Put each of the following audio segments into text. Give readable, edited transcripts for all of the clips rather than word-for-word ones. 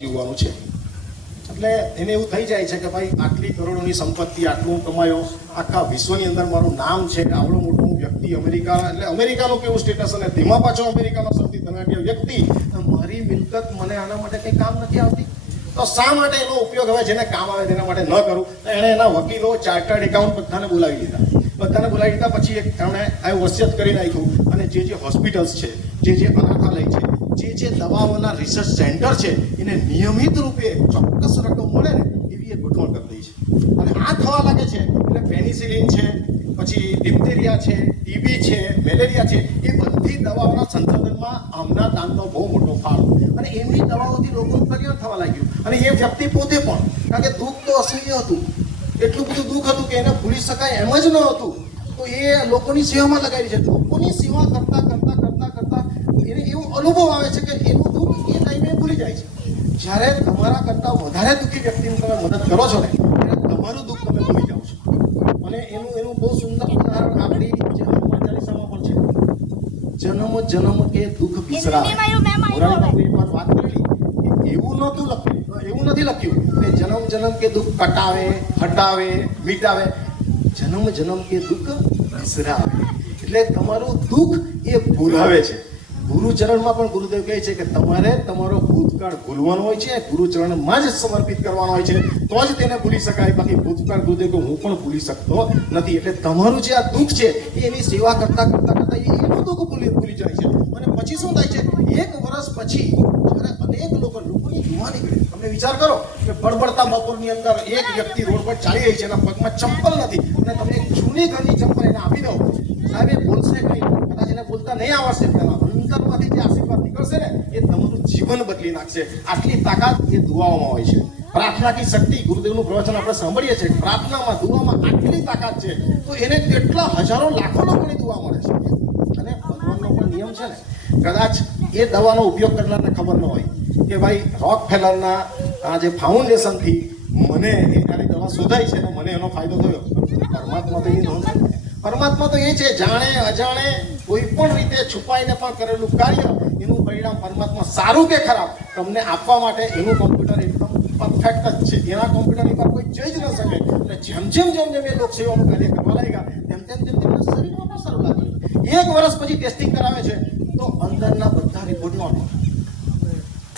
જીવવાનું છે એટલે એને એવું થઈ જાય છે કે ભાઈ આટલી કરોડોની સંપત્તિ આટલું કમાયો, આખા વિશ્વની અંદર મારું નામ છે, આવડો મોટો હું વ્યક્તિ, અમેરિકા એટલે અમેરિકાનું કેવું સ્ટેટસ, અને તેમાં પાછો અમેરિકાનો સૌથી ધનાઢ્ય વ્યક્તિ, મારી મિલકત મને આના માટે કંઈ કામ નથી આવતી, તો શા માટે એનો ઉપયોગ હવે જેને કામ આવે તેના માટે ન કરું? તો એણે એના વકીલો, ચાર્ટર્ડ એકાઉન્ટ બધાને બોલાવી લીધા. પછી એમણે આ વસિયત કરી નાખ્યું અને જે હોસ્પિટલ્સ છે, જે અનાથાલય છે, જે દવાઓના રિસર્ચ સેન્ટર છે, એને નિયમિત રૂપે ચોક્કસ રકમ મળે ને એવી એક ગોઠવણ કરી દઈ છે. અને આ થવા લાગે છે એટલે પેનિસિલિન છે, પછી ડિપ્થેરિયા છે, ટીબી છે, મેલેરિયા છે, એ બધી દવાઓના સંશોધનમાં આમના દાનનો બહુ મોટો ફાળો, અને એમની દવાઓથી લોકોનું કલ્યાણ થવા લાગ્યું. અને એ વ્યક્તિ પોતે પણ, કારણ કે દુઃખ તો અસહ્ય હતું, એટલું બધું દુઃખ હતું કે એને ભૂલી શકાય એમ જ ન હતું, તો એ લોકોની સેવામાં લગાવી છે. લોકોની સેવા કરતા એને એવું અનુભવ આવે છે કે એનું દુઃખ એ ટાઈમે ભૂલી જાય છે. જ્યારે તમારા કરતા વધારે દુઃખી વ્યક્તિની તમે મદદ કરો છો ને, ત્યારે તમારું દુઃખ તમે ભૂલી જાઓ છો. અને એનું બહુ સુંદર ઉદાહરણ આપણી જે હનુમાન ચાલીસામાં પણ છે, જન્મ જન્મ કે દુઃખ બિસરાવે. એક વાત કરેલી કે એવું નથી લખ્યું કે જન્મ જન્મ કે દુઃખ કટાવે, હટાવે, મિટાવે. જન્મ જન્મ કે દુઃખ બિસરાવે, એટલે તમારું દુઃખ એ ભૂલાવે છે. ગુરુચરણમાં પણ ગુરુદેવ કહે છે કે તમારે તમારો ભૂતકાળ ભૂલવાનો હોય છે, ગુરુચરણમાં જ સમર્પિત કરવાનો હોય છે, તો જ તેને ભૂલી શકાય. બાકી ભૂતકાળ ગુરુદેવ કે હું પણ ભૂલી શકતો નથી. એટલે તમારું જે આ દુઃખ છે એની સેવા કરતા એનું દુઃખ ભૂલી જાય છે. અને પછી શું થાય છે, 1 વર્ષ પછી જ્યારે અનેક લોકોની દુઆ નીકળે. તમે વિચાર કરો કે બળબડતા બપોરની અંદર એક વ્યક્તિ રોડ પર ચાલી રહી છે, એના પગમાં ચંપલ નથી, અને તમે એક જૂની ઘરની ચંપલ એને આપી દો, સાહેબ એ બોલશે કંઈ, કદાચ એને બોલતા નહીં આવડશે, પહેલા અંતરમાંથી જે આશીર્વાદ નીકળશે ને એ તમારું જીવન બદલી નાખશે. આટલી તાકાત એ દુઆઓમાં હોય છે. પ્રાર્થના કી શક્તિ, ગુરુદેવનું પ્રવચન આપણે સાંભળીએ છીએ, પ્રાર્થનામાં, દુઆમાં આટલી તાકાત છે, તો એને કેટલા હજારો લાખો લોકોની દુઆ મળે છે. અને ભગવાનનો પણ નિયમ છે ને, કદાચ એ દવાનો ઉપયોગ કરનારને ખબર ન હોય કે ભાઈ રોક ફેલરના આ જે ફાઉન્ડેશનથી મને એની દવા શોધાઈ છે ને મને એનો ફાયદો થયો. પરમાત્મા તો એ નોંધ, પરમાત્મા તો એ છે, જાણે અજાણે કોઈ પણ રીતે છુપાઈને પણ કરેલું કાર્ય, એનું પરિણામ પરમાત્મા સારું કે ખરાબ તમને આપવા માટે એનું કોમ્પ્યુટર એકદમ પરફેક્ટ જ છે. એના કોમ્પ્યુટરની પર કોઈ જઈ જ ન શકે. એટલે જેમ એ લોકસેવાનું કાર્ય કરવા લાગ્યા તેમ તેમના શરીરમાં પણ સારું લાગ્યું. 1 વર્ષ પછી ટેસ્ટિંગ કરાવે છે તો અંદરના બધા રિપોર્ટ નોટ.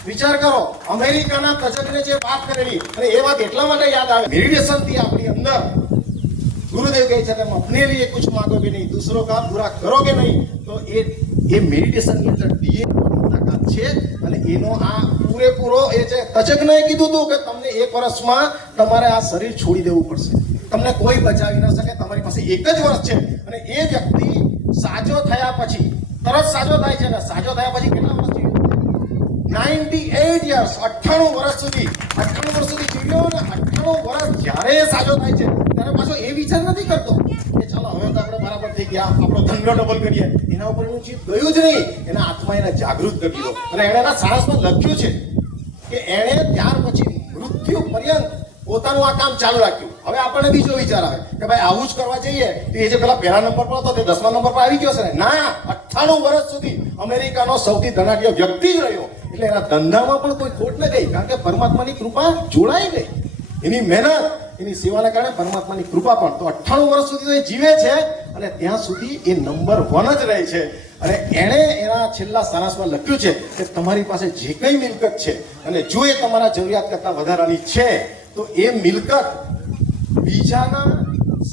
વિચાર કરો, અમેરિકાના તજજ્ઞે જે વાત કરેલી, અને એ વાત એટલા માટે યાદ આવે, મેડિટેશનથી આપણી અંદર गुरुदेव કહે છે તમે अपने लिए कुछ मांगोगे नहीं, दूसरों का बुरा करोगे नहीं, તો એ મેડિટેશન ની અંદર ડીએનએની તાકાત છે. અને એનો આ પૂરેપૂરો એ છે. તજજ્ઞએ કીધું હતું કે તમને 1 વર્ષમાં તમારે આ શરીર છોડી દેવું પડશે, તમને કોઈ બચાવી ન શકે, તમારી પાસે 1 જ વર્ષ છે. અને એ વ્યક્તિ સાજો થયા પછી, તરત સાજો થાય છે ને, સાજો થયા પછી કેટલા વર્ષ જીવ્યો? 98 years, 98 વર્ષ સુધી જીવ્યો. અને 98 વર્ષ જ્યારે સાજો થાય છે ત્યારે પાછો એ વિચાર નથી કરતો કે ચાલો હવે તો આપણે બરાબર થઈ ગયા, આપણો ધંધો ડબલ કરીએ. એના ઉપર એનું ચિત્ત ગયું જ નહીં. એના આત્મા એને જાગૃત કરી દીધો. અને એણે એના સાહસમાં લખ્યું છે કે એણે ત્યાર પછી મૃત્યુ પર્યંત પોતાનું આ કામ ચાલુ રાખ્યું. હવે આપણને બીજો વિચાર આવે કે ભાઈ આવું જ કરવા જઈએ તો એ જે પહેલા નંબર પર હતો તે 10મા નંબર પર આવી ગયો છે ને. ના, 98 વર્ષ સુધી અમેરિકાનો સૌથી ધનાઢ્ય વ્યક્તિ જ રહ્યો. એટલે એના ધંધામાં પણ કોઈ ખોટ ન ગઈ, કારણ કે પરમાત્માની કૃપા જોડાઈ ગઈ. એની મહેનત, એની સેવાના કારણે પરમાત્માની કૃપા પણ. તો 98 વર્ષ સુધી તો એ જીવે છે, અને ત્યાં સુધી એ નંબર 1 જ રહે છે. અને એણે એના છેલ્લા સારાંશમાં લખ્યું છે કે તમારી પાસે જે કંઈ મિલકત છે, અને જો એ તમારા જરૂરિયાત કરતાં વધારાની છે, તો એ મિલકત બીજાના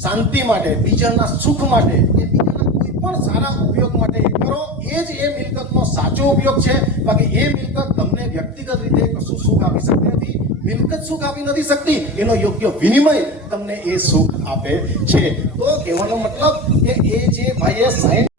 શાંતિ માટે, બીજાના સુખ માટે, કે બીજાના કોઈ પણ સારા ઉપયોગ માટે કરો. એ જ એ મિલકતનો સાચો ઉપયોગ છે. બાકી એ મિલકત તમને વ્યક્તિગત રીતે કશું સુખ આપી શકતી નથી. મિલકત સુખ આપી નથી શકતી, એનો યોગ્ય વિનિમય તમને એ સુખ આપે છે. તો કહેવાનો મતલબ કે એ જે ભાઈએ સાયન્સ